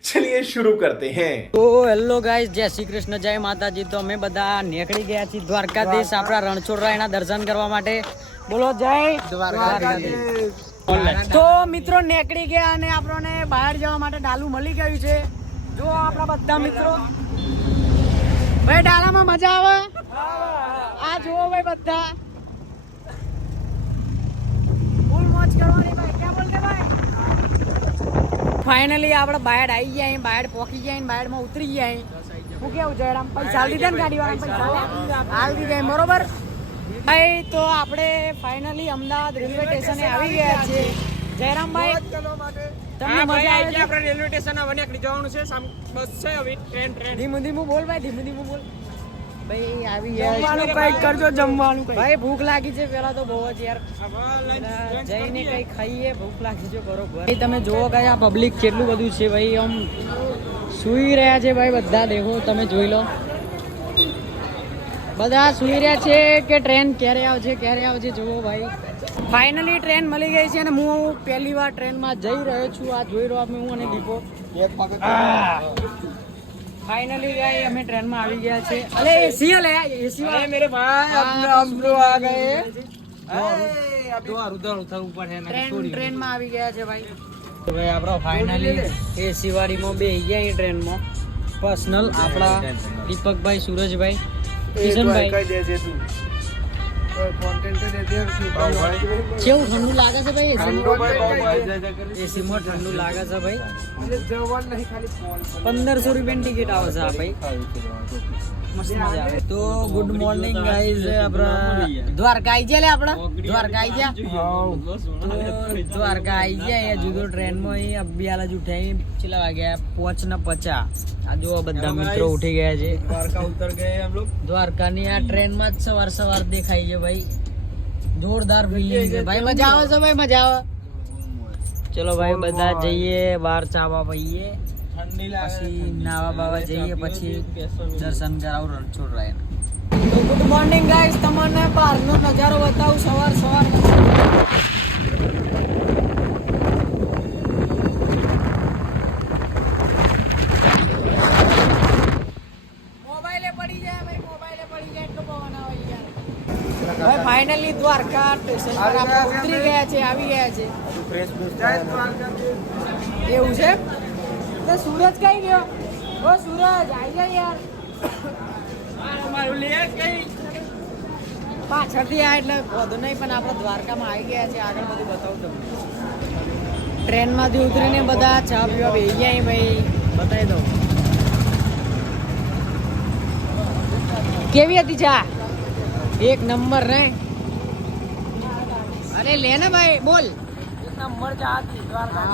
चलिए शुरू करते हैं। તો હેલો ગાઈસ, જય શ્રી કૃષ્ણ, જય માતાજી। તો અમે બધા નીકળી ગયા છીએ દ્વારકાધીશ આપણા રણછોડરાયના દર્શન કરવા માટે। બોલો જય દ્વારકાધીશ। તો મિત્રો નીકળી ગયા અને આપણને બહાર જવા માટે ડાલું મળી ગયું છે। જો આપણા બધા મિત્રો ભાઈ ડાલામાં મજા આવે। આ જુઓ ભાઈ બધા ફૂલ મોજ કરવાની ભાઈ। ક્યાં બોલતે ભાઈ? ફાઇનલી આપણે બાયડ આવી ગયા, બાયડ પોકી ગયા, બાયડમાં ઉતરી ગયા। હું કેવું જયરામ, પૈસા હાલ દીધા ને ગાડીવાળા? પૈસા હાલ દીધા બરોબર ભાઈ। તો આપણે ફાઇનલી અમદાવાદ રેલવે સ્ટેશને આવી ગયા છીએ। જયરામભાઈ તમને મજા આવે છે? આપણે રેલવે સ્ટેશન હવે નીકળી જવાનું છે, બસ છે હવે ટ્રેન। ધીમું ધીમું બોલ ભાઈ, ધીમું ધીમું બોલ ભાઈ। આવી ગયા, જમવાનું કઈ કરજો, જમવાનું ભાઈ ભૂખ લાગી છે પેલા તો બહુ જ યાર। જઈને કઈ ખાઈએ, ભૂખ લાગી છે બરોબર। તમે જોવો કે આ પબ્લિક કેટલું બધું છે ભાઈ, આમ સુઈ રહ્યા છે ભાઈ બધા। દેખો તમે જોઈ લો, બધા સુઈ રહ્યા છે કે ટ્રેન ક્યારે આવશે જુઓ ભાઈ। ફાઇનલી ટ્રેન મળી ગઈ છે અને હું પહેલી વાર ટ્રેનમાં જઈ રહ્યો છું। આ જોઈ રહ્યો આપણે, હું અને દીપો। फाइनली गए हमें ट्रेन में आ गया छे। अरे एसी ले, एसी वाले मेरे भाई हम लोग आ गए। तो उधर ऊपर है ना, ट्रेन में आ गया छे भाई। तो भाई आपरा फाइनली एसी वाली में બેહી ગયા ટ્રેન માં। પર્સનલ આપડા દીપકભાઈ, સુરજભાઈ, કિશનભાઈ કઈ દે છે તું? કોન્ટેન્ટ દે દે કેવું ઠંડુ લાગે છે ભાઈ? એસી માં ઠંડુ લાગે છે ભાઈ। જવાન નહીં, ખાલી 1500 રૂપિયાની ટિકિટ આવે છે આ ભાઈ, મસ્ત મજા આવે। તો ગુડ મોર્નિંગ ગાઈઝ, આપણા દ્વારકા આવી ગયા, આપણા દ્વારકા આવી ગયા। તો દ્વારકા આવી ગયા, એ જુદો ટ્રેન માં અહીં અબિયાલા જ ઉઠાઈ ચલા વાગ્યા 5:50। આ જો બધા મિત્રો ઉઠી ગયા છે, દ્વારકા ઉતર ગયે હમ લોગ। દ્વારકાની આ ટ્રેન માં જ સવાર દેખાય છે ભાઈ, જોરદાર ફીલિંગ છે ભાઈ। મજા આવે છે ભાઈ, મજા આવે। ચલો ભાઈ બધા જઈએ બહાર, ચાવા પીએ, પછી નાવા બાવા જઈએ, પછી દર્શન કરાવું રણછોડરાયના। તો ગુડ મોર્નિંગ ગાઈસ, તમને બહારનો નજારો બતાવું સવાર। મોબાઈલે પડી જાય એટલો પવન આવે યાર ભાઈ। ફાઇનલી દ્વારકા સ્ટેશન પર આપણે ઉતરી ગયા છે, આવી ગયા છે। એવું છે? તો સૂરજ કઈ ગયો? ઓ સૂરજ આવી જાય યાર, પાછળથી આ એટલે વધુ નહીં, પણ આપણે દ્વારકામાં આવી ગયા છે। આગળ બધું બતાવું તમને। ટ્રેનમાંથી ઉતરીને બધા ચા પીવા બેસી ગયા ભાઈ, બતાવી દઉં કેવી હતી ચા? એક નંબર ને? અરે લે ને ભાઈ, બોલ એક નંબર ચા હતી દ્વારકા।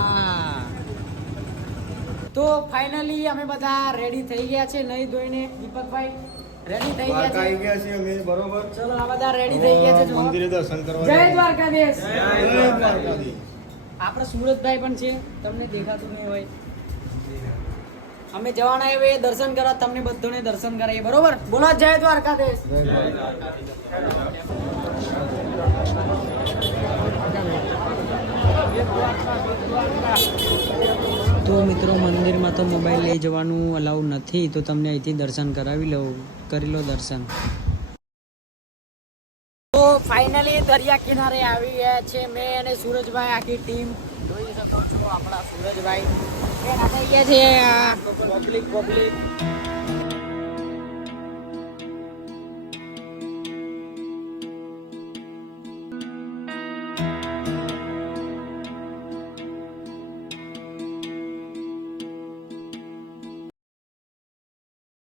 તો ફાઇનલી અમે બધા રેડી થઈ ગયા છે, નહીં ધોઈને। દીપકભાઈ રેડી થઈ ગયા છે, આવી ગયા છે અમે બરોબર। ચલો આ બધા રેડી થઈ ગયા છે, મંદિરે દર્શન કરવા। જય દ્વારકાધીશ, જય દ્વારકાધીશ। આપણે સુરતભાઈ પણ છે, તમને દેખાતું નહીં હોય। અમે જવાના હવે દર્શન કરવા, તમને બધાને દર્શન કરાવીએ બરોબર। બોલો જય દ્વારકાધીશ। તો મિત્રો મંદિરમાં તો મોબાઈલ લઈ જવાનું અલાઉ નથી, તો તમને અહીંથી દર્શન કરી લો દર્શન। તો ફાઇનલી દરિયા કિનારે આવી ગયા છે મેં અને સુરજભાઈ, આખી ટીમ જોઈ શકો છો। આપણા સુરજભાઈ થઈ ગયા છે, પબ્લિક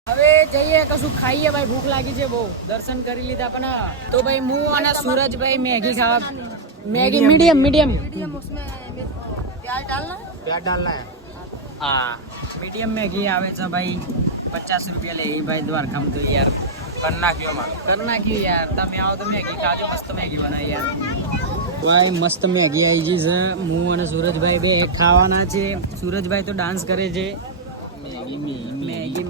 હવે જઈએ, કશું ખાઈએ ભાઈ, ભૂખ લાગી છે બહુ। દર્શન કરી લીધા પણ તો ભાઈ હું અને સુરજભાઈ મેગી ખાવા, મેગી मीडियम उसमें प्याज डालना है। हाँ मीडियम मैगी आवे છે ભાઈ, 50 રૂપિયા લે ભાઈ દ્વારકામાં। તો યાર કર નાખ્યો યાર, તમે આવો તો મેગી ખાજો, મસ્ત મેગી બનાવી યાર ભાઈ, મસ્ત મેગી આવી ગઈ છે। હું અને સુરજભાઈ બે ખાવાના છે। સુરજભાઈ તો ડાન્સ કરે છે।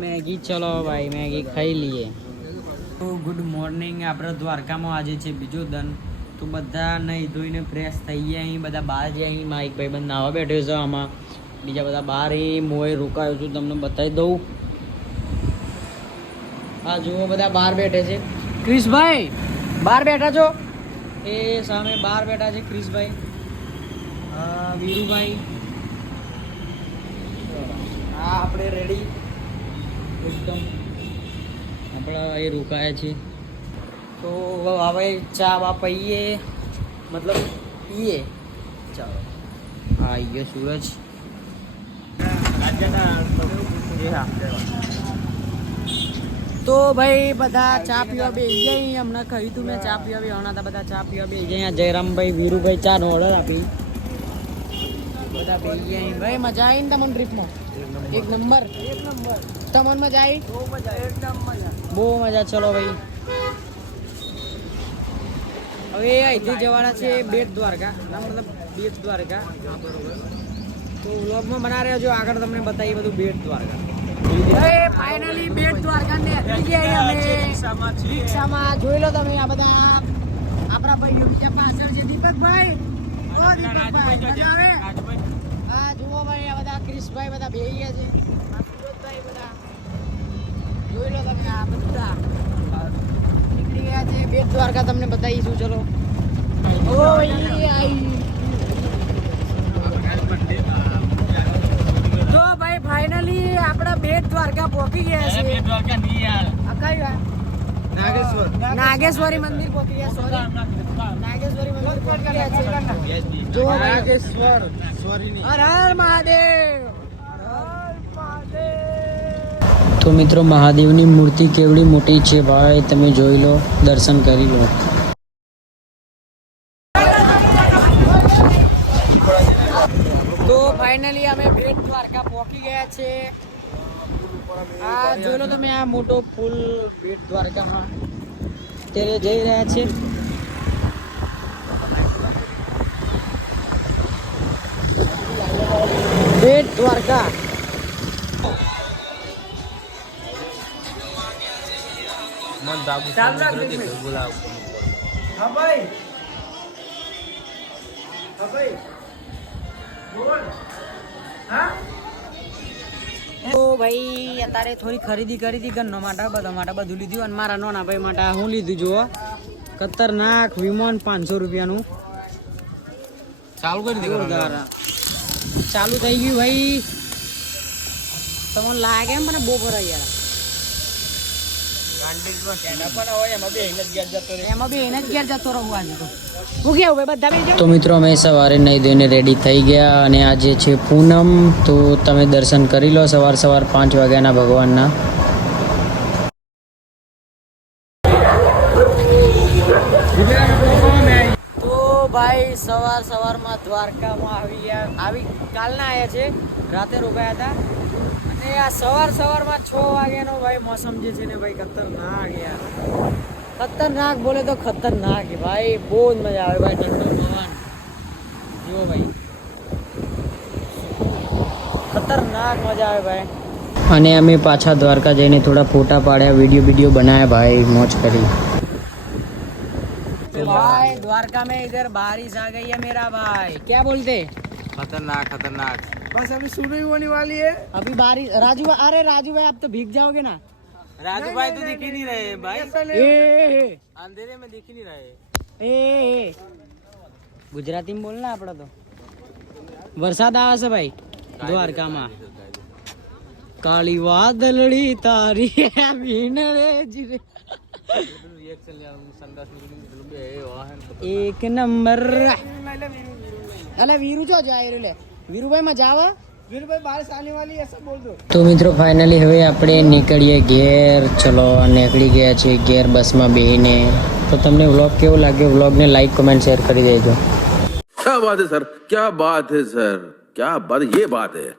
મેગી ચલો ભાઈ, મેગી ખાઈ લઈએ। તો ગુડ મોર્નિંગ, આપણે દ્વારકામાં આજે છે બીજો દન। તો બધા નહીં ધોઈને ફ્રેશ થઈ ગયા, અહીં બધા બહાર જાય। અહીં માઇક ભાઈ બંધ નાવા બેઠ્યો છે, આમાં બીજા બધા બહાર એ મોએ રોકાયો છું, તમને બતાવી દઉં. હા જુઓ બધા બહાર બેઠે છે. ક્રિશભાઈ બહાર બેઠા છો? એ સામે બહાર બેઠા છે ક્રિશભાઈ, વીરુભાઈ. હા આપણે રેડી એકદમ. આપણે એ રોકાયા છીએ તો હવે ચા બા પીએ, મતલબ પીએ. ચાલો હા આવીએ સૂરજ. તો ભાઈ બધા ચા પીવા બેસી જાય. હમણાં કહ્યું તું મેં ચા પીવા બેસવાના હતા, બધા ચા પીવા બેસી જાય. જયરામભાઈ વીરુભાઈ ચા નો ઓર્ડર આપી, બધા બેસી જાય. ભાઈ મજા આવી ને તમને ટ્રીપમાં? એક નંબર. તમને મજા આવી? બહુ મજા. ચલો ભાઈ હવે અહીંથી જવાના છે બેટ દ્વારકા, મતલબ બેટ દ્વારકા. તો વ્લોગમાં બના રહ્યા છો, આગળ તમને બતાવીએ બધું બેટ દ્વારકા. ફાઇનલી બેટ દ્વારકા ને આવી ગયા અમે રિક્ષામાં. જોઈ લો તમે આ બધા આપણા ભાઈઓ બીજા પાછળ છે. દીપકભાઈ, ઓ દીપકભાઈ મજા આવે? હા જુઓ ભાઈ આ બધા ક્રિશભાઈ બધા બેસી ગયા છે. આ સુરજભાઈ બધા જોઈ લો તમે, આ બધા નીકળી ગયા છે બેટ દ્વારકા. તમને બતાવીશું. ચલો ઓ ભાઈ આવી. તો ભાઈ ફાઇનલી આપણા બેટ દ્વારકા પહોંચી ગયા છે. બેટ દ્વારકા નહીં યાર, આ કઈ નાગેશ્વરી મંદિર પહોંચી ગયા. સોરી નાગેશ્વરી મંદિર પહોંચી ગયા છે. જો નાગેશ્વર હર હર મહાદેવ. તો મિત્રો મહાદેવની મૂર્તિ કેવડી મોટી છે ભાઈ, તમે જોઈ લો, દર્શન કરી લો. તો ફાઇનલી અમે બેટ દ્વારકા પહોંચી ગયા છે. આ જોઈ લો તમે, આ મોટો પુલ બેટ દ્વારકામાં અત્યારે જઈ રહ્યા છે. બેટ દ્વારકા તો ભાઈ અત્યારે થોડી ખરીદી કરી હતી ઘરનો માટે, બધા માટે બધું લીધું. અને મારા નાના ભાઈ માટે હું લીધું જુઓ, ખતરનાક વિમાન 500 રૂપિયાનું. ચાલુ કરી દીધું, ચાલુ થઈ ગયું ભાઈ. તમને લાગે એમ મને બહુ ભરાય યાર. તો મિત્રો અમે સવારે નહીં ધોઈને રેડી થઈ ગયા અને આજે છે પૂનમ. તો તમે દર્શન કરી લો સવાર 5 વાગ્યાના ભગવાનના. તો ભાઈ સવારમાં દ્વારકામાં આવી કાલના આવ્યા છે, રાતે રોકાયા હતા. અને આ સવારમાં 6 વાગ્યાનો ભાઈ મોસમ જે છે ને ભાઈ ખતરનાક યાર, ખતરનાક બોલે તો ખતરનાક ભાઈ. બહુ જ મજા આવે ભાઈ, ઠંડો પવન જુઓ ભાઈ, ખતરનાક મજા આવે ભાઈ. અને અમે પાછા દ્વારકા જઈને થોડા ફોટા પાડ્યા, વિડીયો બનાવ્યા ભાઈ, મોજ કરી. तो भाई द्वारका में इधर बारिश आ गई है मेरा भाई. क्या बोलते? खतरनाक खतरनाक. बस अभी शुरू ही होने वाली है. अभी बारिश. राजू अरे राजू भाई आप तो भीग जाओगे ना. राजू भाई तो दिख ही नहीं रहे भाई, अंधेरे में दिख ही नहीं रहे. गुजराती में बोलना આપણે તો. વરસાદ આવે છે ભાઈ દ્વારકામાં. કાળી વાદળડી તારી વીણ રે જીરે. एक नंबर. अरे वीरू जो जाए रे वीरू भाई मजा आवा. वीरू भाई बारिश आने वाली है सब बोल दो. तो મિત્રો ફાઇનલી હવે આપણે નીકળીએ ઘેર. ચલો નીકળી ગયા છે ઘેર બસમાં બેહીને. તો તમને વ્લોગ કેવો લાગ્યો? વ્લોગને લાઈક કમેન્ટ શેર કરી દેજો. क्या बात है सर, क्या बात है सर, क्या बात, ये बात है.